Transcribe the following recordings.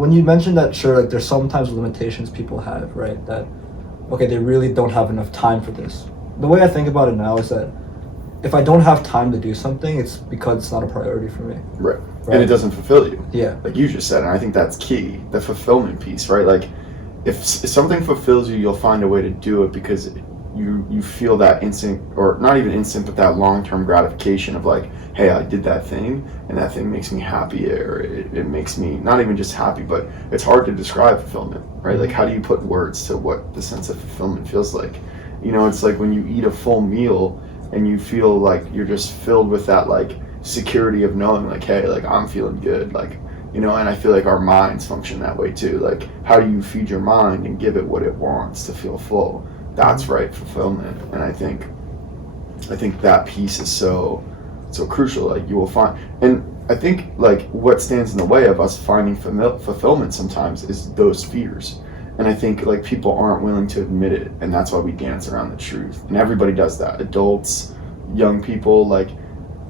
when you mentioned that, sure, like there's sometimes limitations people have, right? That, okay, they really don't have enough time for this. The way I think about it now is that if I don't have time to do something, it's because it's not a priority for me. Right. And it doesn't fulfill you. Yeah. Like you just said, and I think that's key, the fulfillment piece, right? Like if something fulfills you, you'll find a way to do it because you feel that instant, or not even instant, but that long-term gratification of like, hey, I did that thing and that thing makes me happy, or it makes me not even just happy, but it's hard to describe fulfillment, right? Like how do you put words to what the sense of fulfillment feels like? You know, it's like when you eat a full meal and you feel like you're just filled with that like security of knowing like, hey, like I'm feeling good, like, you know. And I feel like our minds function that way too. Like how do you feed your mind and give it what it wants to feel full? That's right, fulfillment. And I think that piece is so crucial. Like you will find, and I think like what stands in the way of us finding fulfillment sometimes is those fears. And I think like people aren't willing to admit it, and that's why we dance around the truth. And everybody does that. Adults, young people, like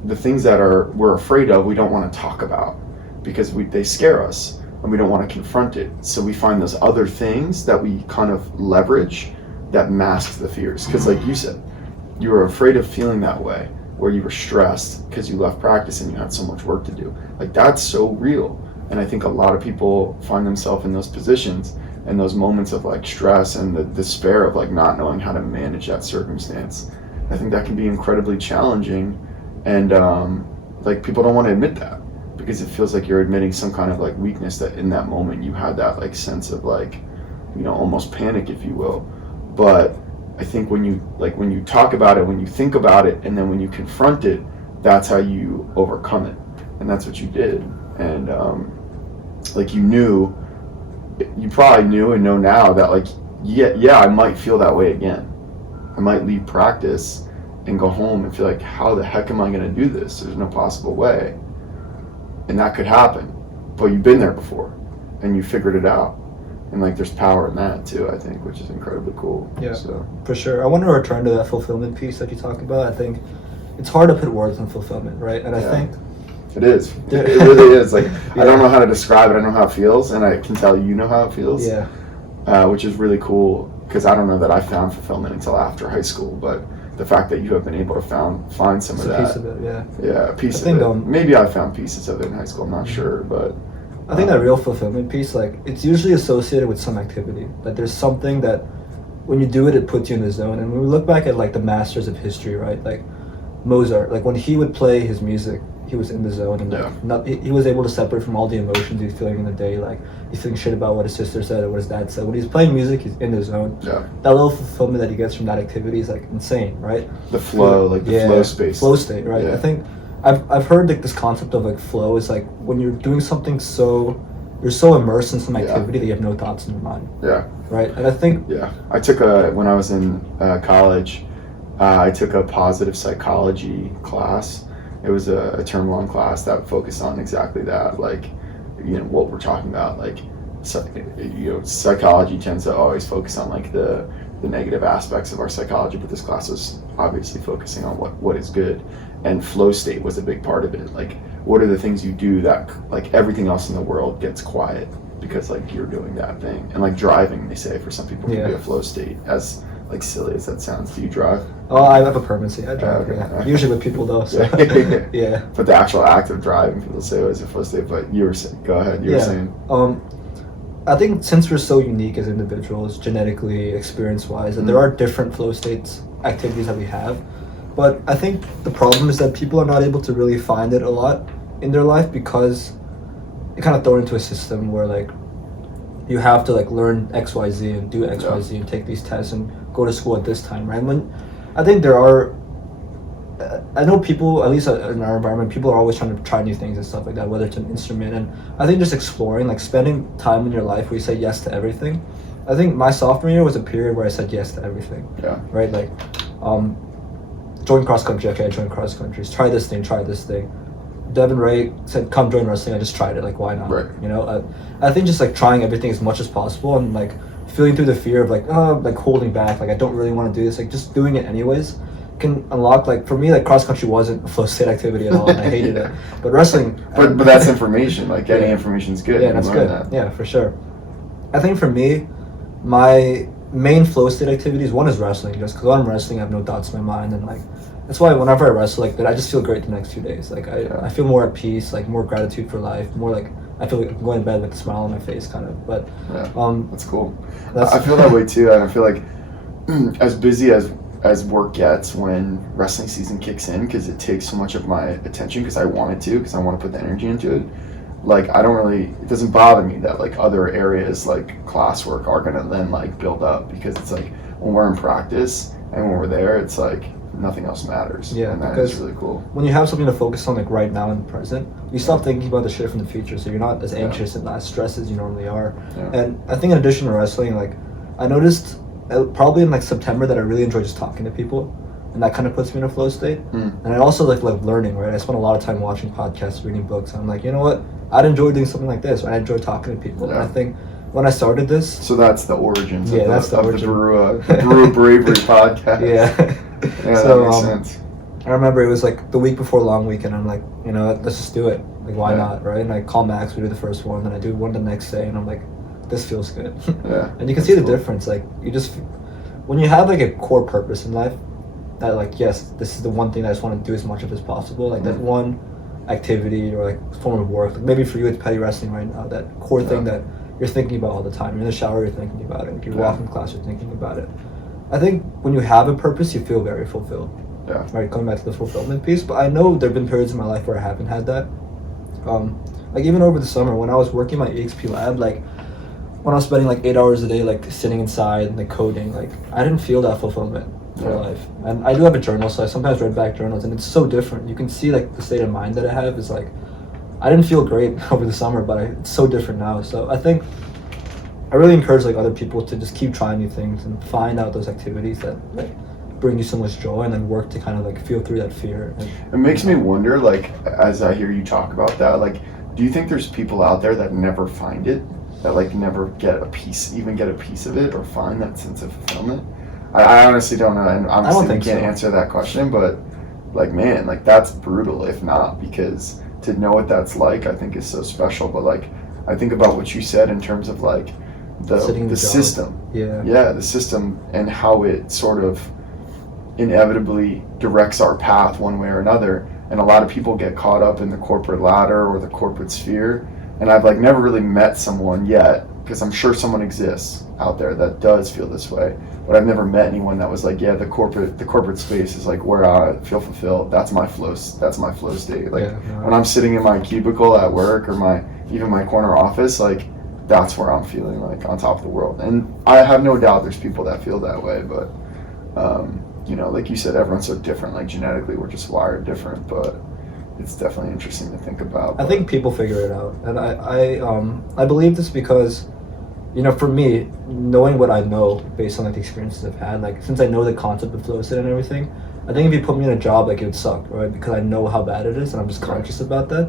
the things that we're afraid of, we don't want to talk about because they scare us and we don't want to confront it. So we find those other things that we kind of leverage that mask the fears. Because like you said, you were afraid of feeling that way, where you were stressed because you left practice and you had so much work to do. Like that's so real. And I think a lot of people find themselves in those positions and those moments of like stress and the despair of like not knowing how to manage that circumstance. I think that can be incredibly challenging, and like people don't want to admit that because it feels like you're admitting some kind of like weakness, that in that moment you had that like sense of like, you know, almost panic, if you will. But I think when you talk about it, when you think about it, and then when you confront it, that's how you overcome it. And that's what you did. And like you probably knew and know now that like, yeah, I might feel that way again. I might leave practice and go home and feel like, how the heck am I going to do this? There's no possible way. And that could happen. But you've been there before and you figured it out. And like there's power in that too, I think, which is incredibly cool. Yeah, so for sure. I want to return to that fulfillment piece that you talked about. I think it's hard to put words on fulfillment, right? And I think it is. It really is. Like I don't know how to describe it. I know how it feels, and I can tell you know how it feels. Yeah. Which is really cool, because I don't know that I found fulfillment until after high school, but the fact that you have been able to find some of that. Piece of it, yeah. Yeah, a piece of it. Maybe I found pieces of it in high school. I'm not sure, but I think that real fulfillment piece, like it's usually associated with some activity. Like there's something that when you do it, it puts you in the zone. And when we look back at like the masters of history, right? Like Mozart, like when he would play his music, he was in the zone, and like he was able to separate from all the emotions he's feeling in the day. Like he's feeling shit about what his sister said or what his dad said. When he's playing music, he's in the zone. Yeah. That little fulfillment that he gets from that activity is like insane, right? The flow, like the flow space. Flow state, right? Yeah. I think I've heard like this concept of like flow is like when you're doing something you're so immersed in some activity that you have no thoughts in your mind. Yeah. Right? And I think I took when I was in college, I took a positive psychology class. It was a term-long class that focused on exactly that, like, you know, what we're talking about. Like, you know, psychology tends to always focus on like the negative aspects of our psychology, but this class was obviously focusing on what is good, and flow state was a big part of it. Like, what are the things you do that like everything else in the world gets quiet because like you're doing that thing? And like driving, they say for some people can be a flow state. As like silly as that sounds, do you drive? Oh, I have a permanency. I drive. Usually with people though. So. Yeah. But the actual act of driving, people say, "Oh, it's a flow state." But you were saying, go ahead. You were saying. I think since we're so unique as individuals, genetically, experience-wise, and there are different flow states, activities that we have. But I think the problem is that people are not able to really find it a lot in their life because they kind of throw into a system where like you have to like learn XYZ and do XYZ and take these tests and go to school at this time, right? When I think there are, I know people, at least in our environment, people are always trying to try new things and stuff like that, whether it's an instrument. And I think just exploring, like spending time in your life where you say yes to everything. I think my sophomore year was a period where I said yes to everything. Yeah. Right? Like, join cross country, okay, I joined cross country. Try this thing. Devin Ray said, come join wrestling. I just tried it, like why not? Right. You know, I think just like trying everything as much as possible and like feeling through the fear of like holding back, like I don't really want to do this, like just doing it anyways can unlock, like, for me, like, cross country wasn't a flow state activity at all, and I hated it. But wrestling, But that's information. Like getting Yeah. information is good. yeah, You that's learn good. that. Yeah, for sure. I think for me, my main flow state activities, one is wrestling. Just because when I'm wrestling, I have no thoughts in my mind, and like that's why whenever I wrestle like that, I just feel great the next 2 days. Like I feel more at peace, like more gratitude for life, more like I feel like I'm going to bed with a smile on my face, kind of. But Yeah, that's cool. that's I feel that way too, and I feel like as busy as work gets when wrestling season kicks in, because it takes so much of my attention, because I want it to, because I want to put the energy into it. Like I don't really, it doesn't bother me that like other areas like classwork are gonna then like build up, because it's like when we're in practice and when we're there, it's like nothing else matters. Yeah, and that because is really cool. when you have something to focus on, like right now in the present, you stop thinking about the shit from the future, so you're not as anxious and not as stressed as you normally are. Yeah. And I think in addition to wrestling, like I noticed probably in like September that I really enjoy just talking to people, and that kind of puts me in a flow state. And I also like learning, right? I spend a lot of time watching podcasts, reading books, and I'm like, you know what? I'd enjoy doing something like this. Right? I enjoy talking to people. And I think when I started this, So that's the origins Yeah, of, that's the of origin. the Brew Bravery podcast. yeah. Yeah, So, that makes sense. I remember it was like the week before long weekend. I'm like, you know, let's just do it. Like, why Yeah. not, right? And I call Max. We do the first one, then I do one the next day, and I'm like, this feels good. Yeah. And you can see the That's cool. difference. Like, you just when you have like a core purpose in life, that like, yes, this is the one thing I just want to do as much of as possible. Like that one activity or like form of work. Like maybe for you it's petty wrestling right now. That core thing that you're thinking about all the time. You're in the shower, you're thinking about it. You're walking to class, you're thinking about it. I think when you have a purpose, you feel very fulfilled. Yeah. Right, coming back to the fulfillment piece. But I know there have been periods in my life where I haven't had that. Like even over the summer when I was working my EXP lab, like when I was spending like 8 hours a day, like sitting inside and like coding, like I didn't feel that fulfillment for life. And I do have a journal, so I sometimes read back journals, and it's so different. You can see like the state of mind that I have is like, I didn't feel great over the summer, but it's so different now. So I think I really encourage like other people to just keep trying new things and find out those activities that like bring you so much joy, and then work to kind of like feel through that fear. And, It makes me wonder, like, as I hear you talk about that, like, do you think there's people out there that never find it, that like never get a piece of it, or find that sense of fulfillment? I honestly don't know, and honestly think can't so. answer that question, but like, man, like that's brutal if not, because to know what that's like, I think is so special. But like, I think about what you said in terms of like Sitting in the the job. system, yeah. the system, and how it sort of inevitably directs our path one way or another. And a lot of people get caught up in the corporate ladder or the corporate sphere, and I've like never really met someone yet, because I'm sure someone exists out there that does feel this way, but I've never met anyone that was like, yeah, the corporate space is like where I feel fulfilled. That's my flow state. Like when I'm sitting in my cubicle at work, or even my corner office, like that's where I'm feeling like on top of the world. And I have no doubt there's people that feel that way, but you know, like you said, everyone's so different. Like genetically, we're just wired different, but it's definitely interesting to think about. I think people figure it out, and I believe this because, you know, for me, knowing what I know based on like the experiences I've had, like since I know the concept of flow state and everything, I think if you put me in a job, like it would suck, right? Because I know how bad it is, and I'm just conscious about that.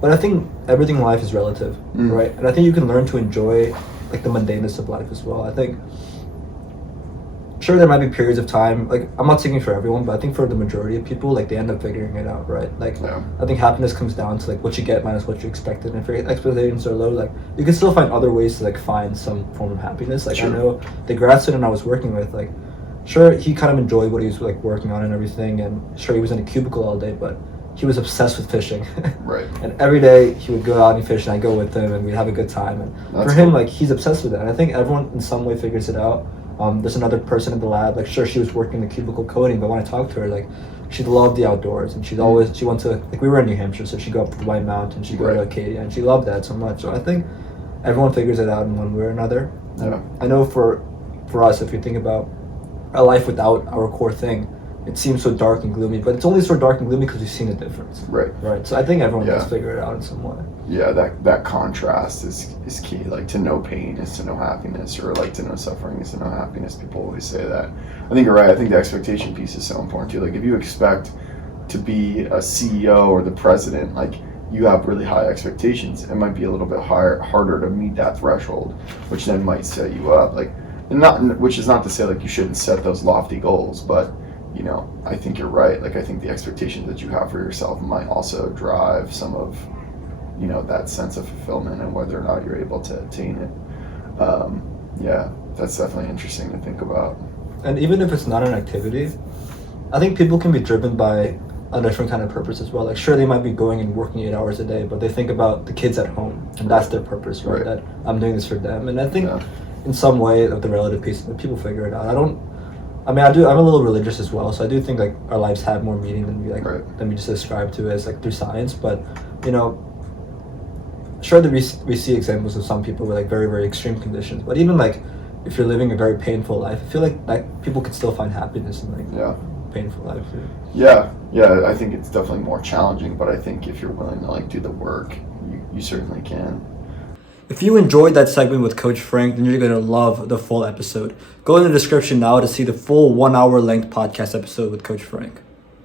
But I think everything in life is relative, right? And I think you can learn to enjoy like the mundaneness of life as well. I think. Sure, there might be periods of time, like, I'm not speaking for everyone, but I think for the majority of people, like, they end up figuring it out, right? Like, I think happiness comes down to, like, what you get minus what you expected, and if your expectations are low, like, you can still find other ways to, like, find some form of happiness. Like, I know the grad student I was working with, like, sure, he kind of enjoyed what he was, like, working on and everything, and sure, he was in a cubicle all day, but he was obsessed with fishing. Right. And every day, he would go out and fish, and I'd go with him, and we'd have a good time, and for him, like, he's obsessed with it, and I think everyone in some way figures it out. There's another person in the lab, like sure she was working the cubicle coding, but when I talked to her, like she loved the outdoors, and she went to, like we were in New Hampshire, so she'd go up to the White Mountain, she'd go to Acadia, and she loved that so much. So I think everyone figures it out in one way or another. Yeah. I know for us, if you think about a life without our core thing, it seems so dark and gloomy, but it's only so dark and gloomy because we've seen the difference. Right. So I think everyone does figure it out in some way. Yeah, that contrast is key. Like to know pain is to know happiness, or like to know suffering is to know happiness. People always say that. I think you're right. I think the expectation piece is so important too. Like if you expect to be a CEO or the president, like you have really high expectations, it might be a little bit harder to meet that threshold, which then might set you up. Like, which is not to say like you shouldn't set those lofty goals, but you know, I think you're right. Like, I think the expectations that you have for yourself might also drive some of, you know, that sense of fulfillment and whether or not you're able to attain it. Yeah, that's definitely interesting to think about. And even if it's not an activity, I think people can be driven by a different kind of purpose as well. Like, sure, they might be going and working 8 hours a day, but they think about the kids at home, and that's their purpose, right? That I'm doing this for them. And I think in some way of the relative piece, that people figure it out. I'm a little religious as well, so I do think like our lives have more meaning than we just ascribe to as like through science. But, you know, sure that we see examples of some people with like very, very extreme conditions, but even like if you're living a very painful life, I feel like people can still find happiness in like painful life. Yeah, I think it's definitely more challenging, but I think if you're willing to like do the work, you certainly can. If you enjoyed that segment with Coach Frank, then you're going to love the full episode. Go in the description now to see the full 1 hour length podcast episode with Coach Frank.